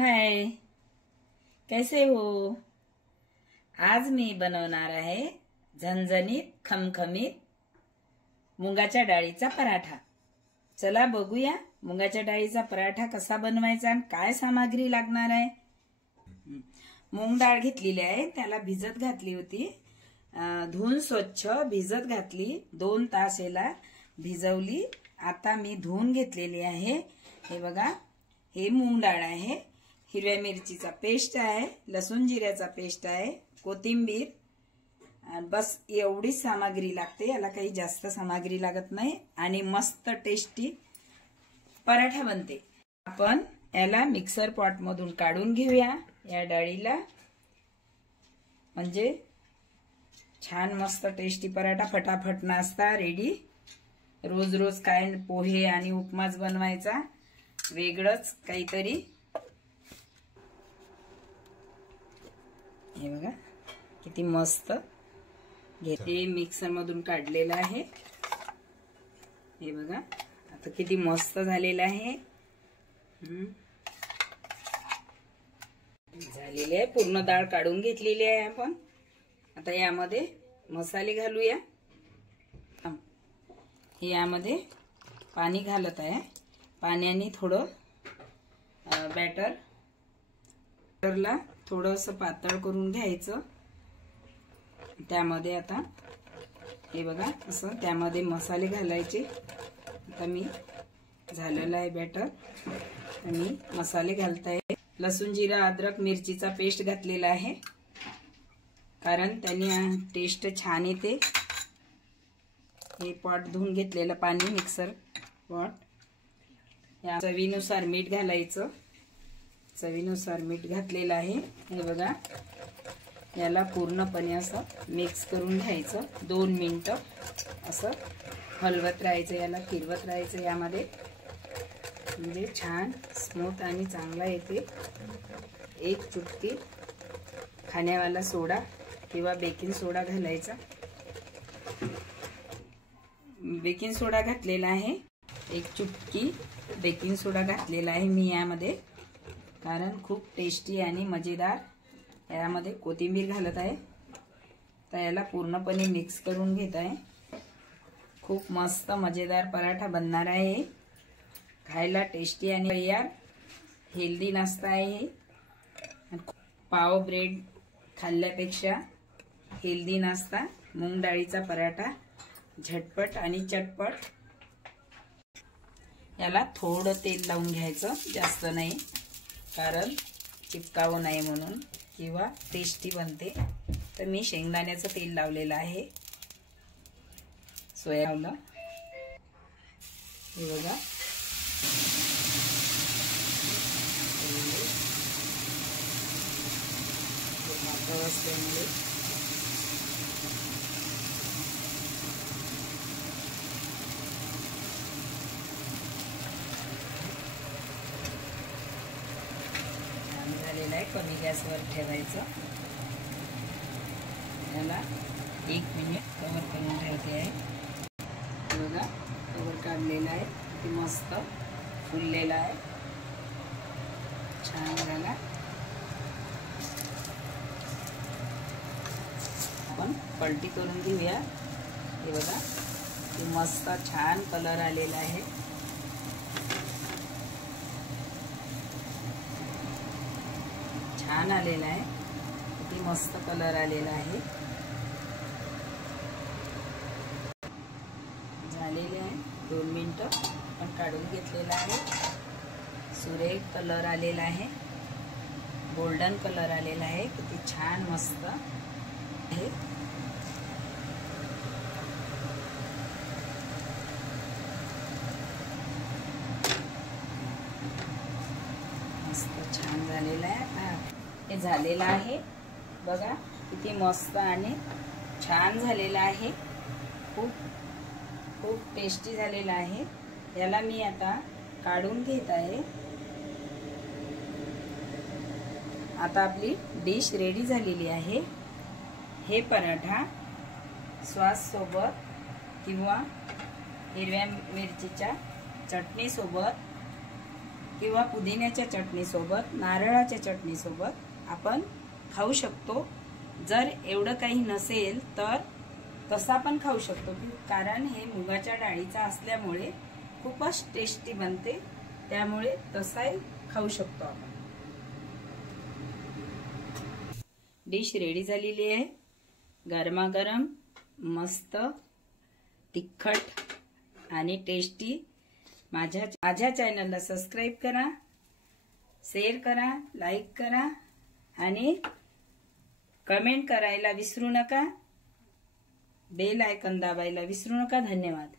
हाय, कैसे हो? आज मी बनवणार आहे झणझणीत खमखमीत मुगाच्या डाळीचा पराठा। चला बघूया मुगाच्या डाळीचा पराठा कसा बनवायचा आणि काय सामग्री लागणार आहे। मूग डाळ घेतलेली आहे, त्याला भिजत घातली होती, धुवून स्वच्छ भिजत घातली, 2 तास याला भिजवली। आता मी धुवून घेतलेली आहे। हे बघा, हे मूग डाळ आहे, हिरव्या मिरचीचा पेस्ट आहे, लसूण जिऱ्याचा पेस्ट आहे, कोथिंबीर, बस एवढीच सामग्री लागते, याला काही जास्त सामग्री लागत नाही आणि मस्त टेस्टी पराठा बनते। आपण याला मिक्सर पॉट मधून काढून घेऊया या डाळीला, म्हणजे छान मस्त टेस्टी पराठा फटाफट नाश्ता रेडी। रोज रोज काय पोहे आणि उपमाच बनवायचा, वेगळंच काहीतरी। हे बघा किती मस्त घेते, मिक्सर मधून काढलेला आहे। हे बघा आता किती मस्त झालेला आहे। झालेली आहे, पूर्ण डाळ काढून घेतलेली आहे आपण। आता यामध्ये मसाले घालूया। यामध्ये पाणी घालत आहे, पाण्याने थोडं बॅटरला थोडंसं पातळ करून घ्यायचं। त्यामध्ये आता हे बघा असं त्यामध्ये मसाले घालायचे। आता मी झालेलं आहे बॅटर, मी मसाले घालताय। लसूण जिरा अद्रक मिरचीचा पेस्ट घातलेला आहे, कारण त्याने टेस्ट छान येते। हे पॉट धुवून घेतलेलं पाणी, मिक्सर पॉट। या चवीनुसार मीठ घालायचं, चवीनुसार मीठ घातलेलं आहे। हे बघा, याला पूर्णपणे असं मिक्स करून घ्यायचं, 2 मिनिटं असं हलवत राहायचं, याला फिरवत राहायचं यामध्ये, म्हणजे छान स्मूथ आणि चांगला येते। 1 चुटकी खाण्यावाला सोडा किंवा बेकिंग सोडा घालायचा। बेकिंग सोडा घातलेला आहे, 1 चुटकी बेकिंग सोडा घातलेला आहे मी यामध्ये, कारण खूप टेस्टी आणि मजेदार। यामध्ये कोथिंबीर घालत आहे, तर याला पूर्णपणे मिक्स करून घेत आहे। खूप मस्त मजेदार पराठा बनणार आहे, खायला टेस्टी आणि तयार हेल्दी नाश्ता आहे। पाव ब्रेड खाल्ल्यापेक्षा हेल्दी नाश्ता मूग डाळीचा पराठा, झटपट आणि चटपट। याला थोडं तेल लावून घ्यायचं, जास्त नाही, कारण चिपकावं नाही म्हणून, किंवा टेस्टी बनते। तर मी शेंगदाण्याचं तेल लावलेलं आहे, सोया लावलं। हे बघा असल्यामुळे झालेलं आहे, कमी गॅसवर ठेवायचं। याला 1 मिनिट कव्हर करून ठेवते आहे। बघा कव्हर काढलेला आहे, किती मस्त फुललेला आहे, छान झाला। आपण पलटी करून घेऊया। हे बघा किती मस्त छान कलर आलेला आहे। छान आलेला आहे, किती मस्त कलर आलेला आहे। झालेले आहे, 2 मिनिटं आपण काढून घेतलेला आहे। सुरेख कलर आलेला आहे, गोल्डन कलर आलेला आहे, किती छान मस्त आहे। मस्त छान झालेला आहे, हे झालेलं आहे। बघा किती मस्त आणि छान झालेलं आहे, खूप खूप टेस्टी झालेला आहे। याला मी आता काढून घेत आहे। आता आपली डिश रेडी झालेली आहे। हे पराठा सॉस सोबत किंवा हिरव्या मिरचीच्या चटणी सोबत किंवा पुदिन्याच्या चटणीसोबत, नारळाच्या चटणीसोबत आपण खाऊ शकतो. जर एवढं काही नसेल तर तसा पण खाऊ शकतो, कारण हे मुगाच्या डाळीचा असल्यामुळे खूपच टेस्टी बनते, त्यामुळे तसाही खाऊ शकतो आपण. डिश रेडी झालेली आहे. गरमागरम, मस्त, तिखट आणि टेस्टी. माझ्या चॅनलला सबस्क्राईब करा, शेअर करा, लाईक करा आणि कमेंट करायला विसरू नका. बेल आयकॉन दाबायला विसरू नका. धन्यवाद.